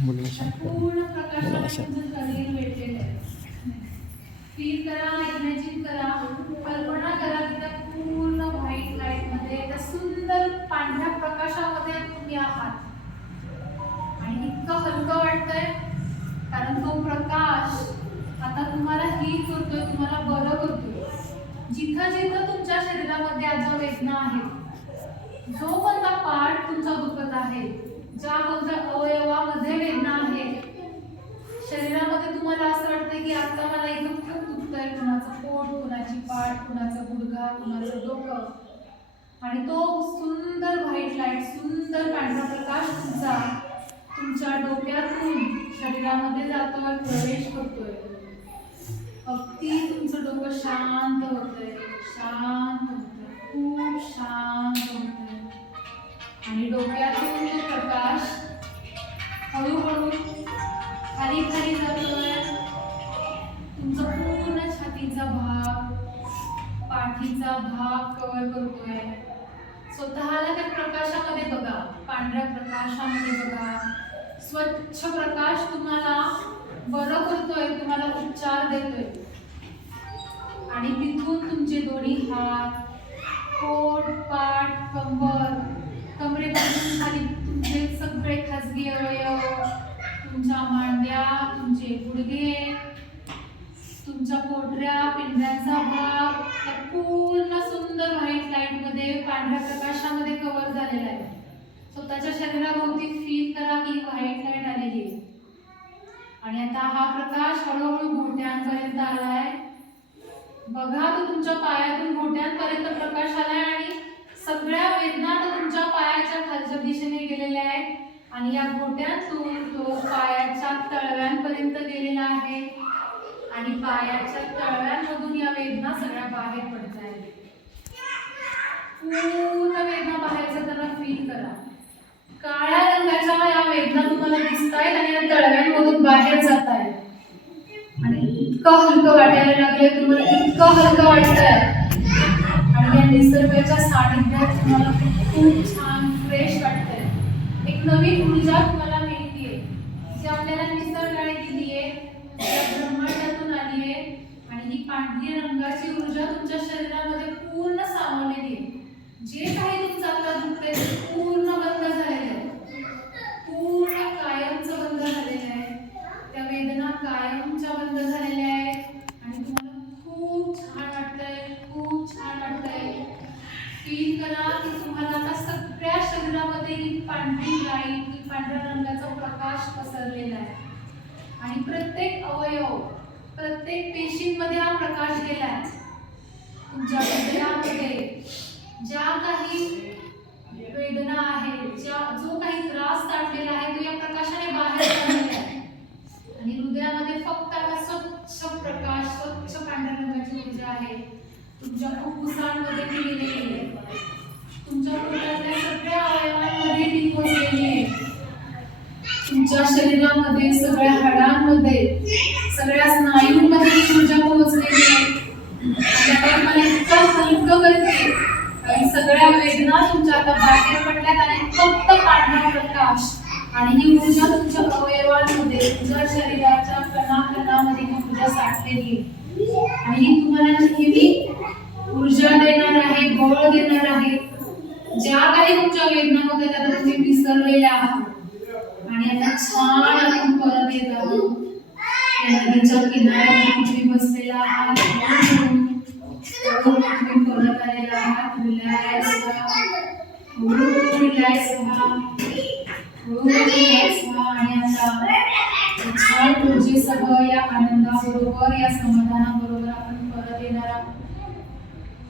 पूर्ण प्रकाशाने तुमचं शरीर वेढलेलं आहे. फील करा, इमॅजिन करा, कल्पना करा की त्या पूर्ण व्हाईट लाईट मध्ये, त्या सुंदर पांढऱ्या प्रकाशामध्ये तुम्ही आहात. आणि इतकं हलकं वाटतंय कारण तो प्रकाश आता तुम्हाला हील करतोय, तुम्हाला बरं करतोय. जिथं जिथं तुमच्या शरीरामध्ये आज वेदना आहे, जो कोणता पार्ट तुमचा दुखत आहे, ज्या कोणत्या अवयवामध्ये वेदना आहे, शरीरामध्ये तुम्हाला असं वाटतंय की आता मला इथं खूप दुखतंय, कुणाचं पोट, कुणाची पाठ, कुणाचं गुडघा, कुणाचं डोकं, आणि तो सुंदर व्हाईट लाईट, सुंदर पांढरा प्रकाश तुमच्या डोक्यातून शरीरामध्ये जातोय, प्रवेश करतोय. अगदी तुमचं डोकं शांत होतंय, शांत होतंय, खूप शांत होतंय. आणि डोक्यातून तो प्रकाश हळूहळू खाली खाली जातोय. तुमचा पूर्ण छातीचा भाग, पाठीचा भाग कव्हर करतोय. स्वतःला त्या प्रकाशामध्ये बघा, पांढऱ्या प्रकाशामध्ये बघा. स्वच्छ प्रकाश तुम्हाला बरं करतोय, तुम्हाला उपचार देतोय. आणि तिथून तुमचे दोन्ही हात, पोट, पाठ, कंबर, कमरेपासून खाली तुमचे सगळे खाजगी अवयव, तुमच्या मांड्या, तुमचे गुडघे, तुमच्या पोटऱ्या, पिंड्यांचा भाग त्या पूर्ण सुंदर व्हाईट लाईट मध्ये, पांढऱ्या प्रकाशामध्ये कव्हर झालेला आहे. स्वतःच्या शरीराभोवती फील करा की व्हाईट लाईट आलेली आहे. आणि आता हा प्रकाश हळूहळू घोट्यांपर्यंत आलाय. बघा, तो तुमच्या पायातून घोट्यांपर्यंत प्रकाश आलाय आणि सगळ्या वेदना तुमच्या पायाच्या खालच्या दिशेने गेलेल्या आहेत. आणि या घोट्यातून तो पायाच्या तळव्यांपर्यंत गेलेला आहे. आणि पायाच्या तळव्यांमधून या वेदना सगळ्या बाहेर पडत आहेत. पूर्ण वेदना बाहेर जाताना फील करा. काळ्या रंगाच्या या वेदना तुम्हाला दिसत आहेत आणि या तळव्यांमधून बाहेर जात आहेत. आणि इतकं हलकं वाटायला लागले तुम्हाला, इतकं हलकं वाटतंय. आणि या निसर्गाच्या सानिध्यात तुम्हाला खूप छान फ्रेश वाटतंय. एक नवीन ऊर्जा तुम्हाला मिळते, जी आपल्याला निसर्गाने दिली आहे, या ब्रह्मांडातून आली आहे. आणि ही पांढरी रंगाची ऊर्जा तुमच्या शरीरामध्ये पूर्ण सामावलेली आहे. जे काही तुमचं आता दुखतंय ते पूर्ण बंद झालेलं आहे, पूर्ण कायमचं बंद झालेलं आहे. त्या वेदना कायमच्या बंद झालेल्या आहेत. आणि तुम्हाला खूप छान वाटतंय, खूप छान वाटतंय. फील करा की तुम्हाला आता सगळ्या शरीरामध्ये ही पांढरी लाईट, ही पांढऱ्या रंगाचा प्रकाश पसरलेला आहे. आणि प्रत्येक अवयव, प्रत्येक पेशींमध्ये हा प्रकाश गेलाय. तुमच्या हृदयामध्ये ज्या काही वेदना आहेत, जो काही त्रास साठलेला आहे, तो या प्रकाशाने बाहेर पडलेला आहे. आणि हृदयामध्ये फक्त आता स्वच्छ प्रकाश, स्वच्छ पांढऱ्या रंगाची ऊर्जा आहे. तुमच्या फुफ्फुसांमध्ये ती गेलेली आहे, तुमच्या पोटातल्या सगळ्या अवयवांमध्ये ती पोहोचलेली आहे. तुमच्या शरीरामध्ये, सगळ्या हाडांमध्ये, सगळ्या स्नायूंमध्ये ती ऊर्जा पोहोचलेली आहे. आणि मला इतकं हलकं करते आणि सगळ्या वेदना तुमच्या आता बाहेर पडल्यात. आणि फक्त पांढरा प्रकाश आणि ही ऊर्जा तुमच्या अवयवांमध्ये, तुमच्या शरीराच्या कणाकणामध्ये ही ऊर्जा साठलेली आहे. आणि ही तुम्हाला नेहमी ऊर्जा देणार आहे, बळ देणार आहे. ज्या काही तुमच्या वेदना होत्या त्या तुम्ही विसरलेल्या आहात. आणि आता छान आपण परत येत आहोत. नदीच्या किनाऱ्यावर तुम्ही बसलेला आहात, तुम्ही परत आलेला आहात. रिलॅक्स व्हा, रिलॅक्स व्हा, रिलॅक्स व्हा. आणि आता छान ऊर्जेसह, या आनंदाबरोबर, या समाधानाबरोबर आपण परत येणार आहोत.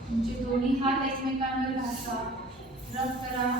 तुमचे दोन्ही हात एकमेकांवर घासा, रब करा.